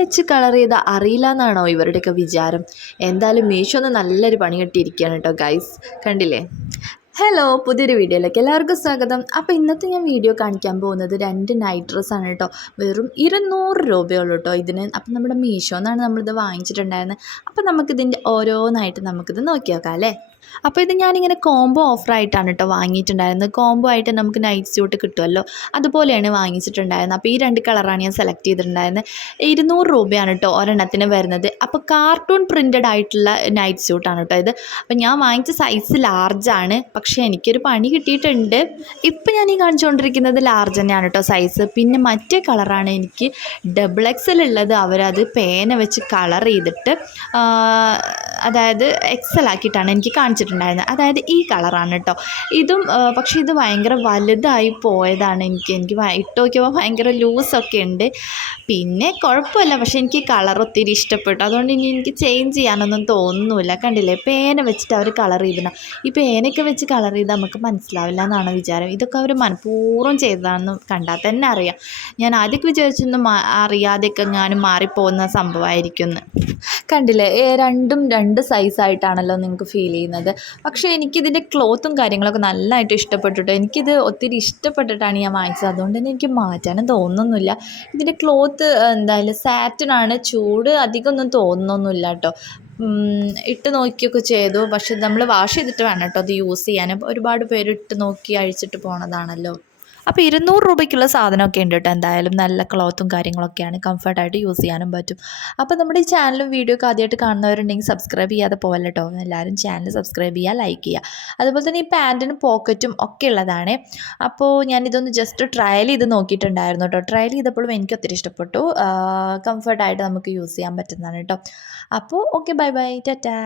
വെച്ച് കളർ ചെയ്താൽ അറിയില്ല എന്നാണോ ഇവരുടെയൊക്കെ വിചാരം? എന്തായാലും മീഷോ ഒന്ന് നല്ലൊരു പണി കിട്ടിയിരിക്കുകയാണ് കേട്ടോ ഗൈസ്. കണ്ടില്ലേ? ഹലോ, പുതിയൊരു വീഡിയോയിലേക്ക് എല്ലാവർക്കും സ്വാഗതം. അപ്പോൾ ഇന്നത്തെ ഞാൻ വീഡിയോ കാണിക്കാൻ പോകുന്നത് 2 നൈറ്റ് ഡ്രസ്സാണ് കേട്ടോ. വെറും 200 രൂപയുള്ളൂ കേട്ടോ ഇതിന്. അപ്പം നമ്മുടെ മീഷോന്നാണ് നമ്മളിത് വാങ്ങിച്ചിട്ടുണ്ടായിരുന്നത്. അപ്പോൾ നമുക്കിതിൻ്റെ ഓരോന്നായിട്ട് നമുക്കിത് നോക്കി നോക്കാം അല്ലേ. അപ്പോൾ ഇത് ഞാനിങ്ങനെ കോംബോ ഓഫറായിട്ടാണ് കേട്ടോ വാങ്ങിയിട്ടുണ്ടായിരുന്നത്. കോംബോ ആയിട്ട് നമുക്ക് നൈറ്റ് സ്യൂട്ട് കിട്ടുമല്ലോ, അതുപോലെയാണ് വാങ്ങിച്ചിട്ടുണ്ടായിരുന്നത്. അപ്പോൾ ഈ 2 കളറാണ് ഞാൻ സെലക്ട് ചെയ്തിട്ടുണ്ടായിരുന്നത്. 200 രൂപയാണ് കേട്ടോ ഒരെണ്ണത്തിന് വരുന്നത്. അപ്പോൾ കാർട്ടൂൺ പ്രിൻറ്റഡ് ആയിട്ടുള്ള നൈറ്റ് സ്യൂട്ടാണ് കേട്ടോ ഇത്. അപ്പോൾ ഞാൻ വാങ്ങിച്ച സൈസ് ലാർജാണ്, പക്ഷേ എനിക്കൊരു പണി കിട്ടിയിട്ടുണ്ട്. ഇപ്പം ഞാൻ ഈ കാണിച്ചുകൊണ്ടിരിക്കുന്നത് ലാർജ് തന്നെയാണ് കേട്ടോ സൈസ്. പിന്നെ മറ്റേ കളറാണ് എനിക്ക് XXL ഉള്ളത്. അവരത് പേന വെച്ച് കളർ ചെയ്തിട്ട് അതായത് XL ആക്കിയിട്ടാണ് എനിക്ക് കാണിച്ചിട്ടുണ്ടായിരുന്നത്. അതായത് ഈ കളറാണ് കേട്ടോ ഇതും. പക്ഷേ ഇത് ഭയങ്കര വലുതായി പോയതാണ്. എനിക്ക് ഇട്ട് നോക്കിയപ്പോൾ ഭയങ്കര ലൂസൊക്കെ ഉണ്ട്. പിന്നെ കുഴപ്പമില്ല, പക്ഷേ എനിക്ക് കളർ ഒത്തിരി ഇഷ്ടപ്പെട്ടു. അതുകൊണ്ട് ഇനി എനിക്ക് ചേഞ്ച് ചെയ്യാനൊന്നും തോന്നുന്നില്ല. കണ്ടില്ലേ, പേന വെച്ചിട്ട് അവർ കളർ ചെയ്തിടണം. ഈ പേനയൊക്കെ വെച്ച് കളർ ചെയ്താൽ നമുക്ക് മനസ്സിലാവില്ല എന്നാണ് വിചാരം. ഇതൊക്കെ അവർ മനഃപൂർവ്വം ചെയ്തതാണെന്ന് കണ്ടാൽ തന്നെ അറിയാം. ഞാൻ ആദ്യമൊക്കെ വിചാരിച്ചൊന്നും അറിയാതെയൊക്കെ ഞാനും മാറിപ്പോകുന്ന സംഭവമായിരിക്കും. കണ്ടില്ലേ, രണ്ടും 2 സൈസായിട്ടാണല്ലോ നിങ്ങൾക്ക് ഫീൽ ചെയ്യുന്നത്. പക്ഷേ എനിക്കിതിൻ്റെ ക്ലോത്തും കാര്യങ്ങളൊക്കെ നല്ലതായിട്ട് ഇഷ്ടപ്പെട്ടിട്ട് എനിക്കിത് ഒത്തിരി ഇഷ്ടപ്പെട്ടിട്ടാണ് ഞാൻ വാങ്ങിച്ചത്. അതുകൊണ്ട് തന്നെ എനിക്ക് മാറ്റാനും തോന്നുന്നില്ല. ഇതിൻ്റെ ക്ലോത്ത് എന്തായാലും സാറ്റിനാണ്. ചൂട് അധികമൊന്നും തോന്നുന്നൊന്നുമില്ല കേട്ടോ. ഇട്ട് നോക്കിയൊക്കെ ചെയ്തു. പക്ഷെ നമ്മൾ വാഷ് ചെയ്തിട്ട് വേണം കേട്ടോ അത് യൂസ് ചെയ്യാനും. ഒരുപാട് പേര് ഇട്ട് നോക്കി അഴിച്ചിട്ട് പോണതാണല്ലോ. അപ്പോൾ 200 രൂപയ്ക്കുള്ള സാധനമൊക്കെ ഉണ്ട് കേട്ടോ. എന്തായാലും നല്ല ക്ലോത്തും കാര്യങ്ങളൊക്കെയാണ്, കംഫർട്ടായിട്ട് യൂസ് ചെയ്യാനും പറ്റും. അപ്പോൾ നമ്മുടെ ഈ ചാനലും വീഡിയോ ഒക്കെ ആദ്യമായിട്ട് കാണുന്നവരുണ്ടെങ്കിൽ സബ്സ്ക്രൈബ് ചെയ്യാതെ പോകല്ല കേട്ടോ. എല്ലാവരും ചാനൽ സബ്സ്ക്രൈബ് ചെയ്യുക, ലൈക്ക് ചെയ്യുക. അതുപോലെ തന്നെ ഈ പാൻറ്റിനും പോക്കറ്റും ഒക്കെ ഉള്ളതാണ്. അപ്പോൾ ഞാനിതൊന്ന് ജസ്റ്റ് ട്രയൽ ചെയ്ത് നോക്കിയിട്ടുണ്ടായിരുന്നു കേട്ടോ. ട്രയൽ ചെയ്തപ്പോഴും എനിക്ക് ഒത്തിരി ഇഷ്ടപ്പെട്ടു. കംഫർട്ടായിട്ട് നമുക്ക് യൂസ് ചെയ്യാൻ പറ്റുന്നതാണ് കേട്ടോ. അപ്പോൾ ഓക്കെ, ബൈ ബൈ, ടാറ്റാ.